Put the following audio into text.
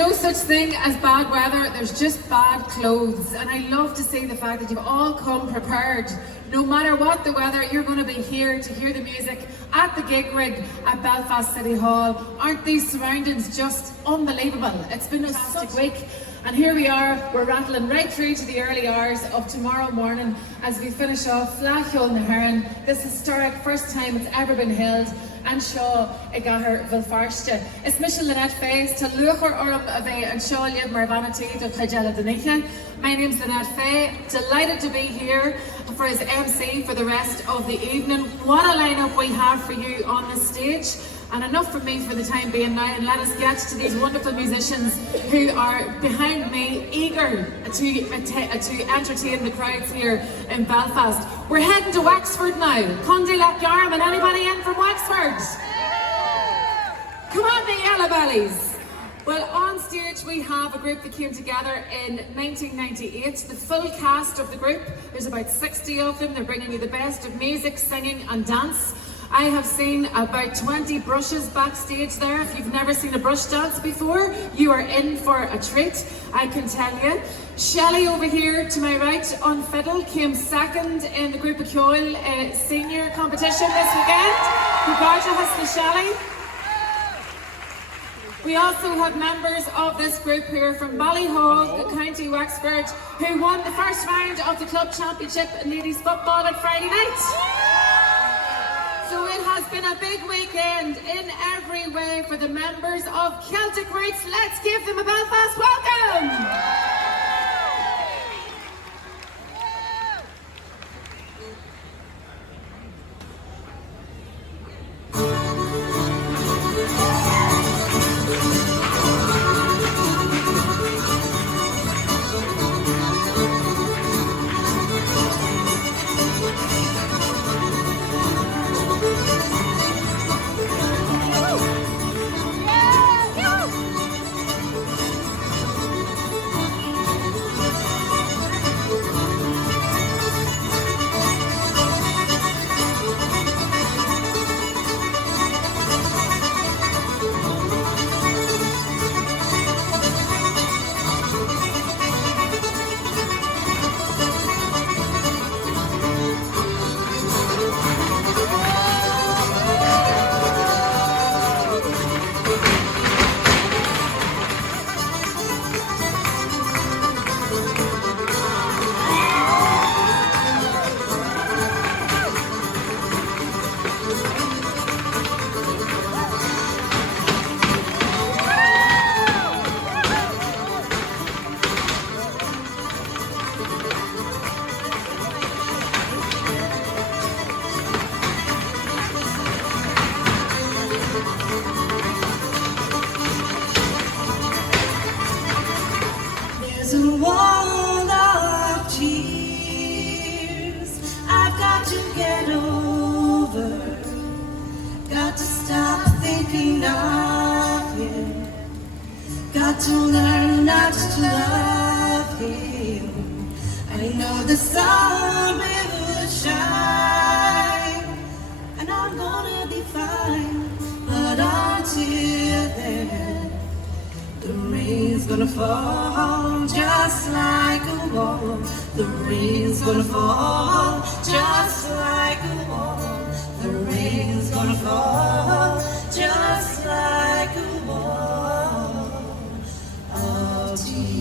no such thing as bad weather, there's just bad clothes. And I love to see the fact that you've all come prepared. No matter what the weather, you're going to be here to hear the music at the gig rig at Belfast City Hall. Aren't these surroundings just unbelievable? It's been a fantastic week. And here we are, we're rattling right through to the early hours of tomorrow morning as we finish off Fleadh Cheoil in hÉireann, this historic first time it's ever been held, and seo I gahar Belfast. Is Michelle Lynette Faye to Luchar Urum Ave and Sholia Marvanity to Kajala Danica. My name's Lynette Faye, delighted to be here for his MC for the rest of the evening. What a lineup we have for you on the stage. And enough from me for the time being now, and let us get to these wonderful musicians who are behind me, eager to entertain the crowds here in Belfast. We're heading to Wexford now. Condy Lech Yarman, anybody in from Wexford? Come on, the yellow bellies. Well, on stage we have a group that came together in 1998. The full cast of the group, there's about 60 of them. They're bringing you the best of music, singing and dance. I have seen about 20 brushes backstage there. If you've never seen a brush dance before, you are in for a treat, I can tell you. Shelley over here to my right on fiddle came second in the Group of Cheoil senior competition this weekend. Congratulations to Shelley. We also have members of this group who are from Ballyhog, County Wexford, who won the first round of the club championship in ladies football on Friday night. So it has been a big weekend in every way for the members of Celtic Roots. Let's give them a Belfast welcome! There's a wall of tears I've got to get over. Got to stop thinking of him. Got to learn not to love him. I know the sun will shine, and I'm gonna be fine. But until then, the rain's gonna fall just like a wall. The rain's gonna fall just like a wall. The rain's gonna fall just like a wall of tears.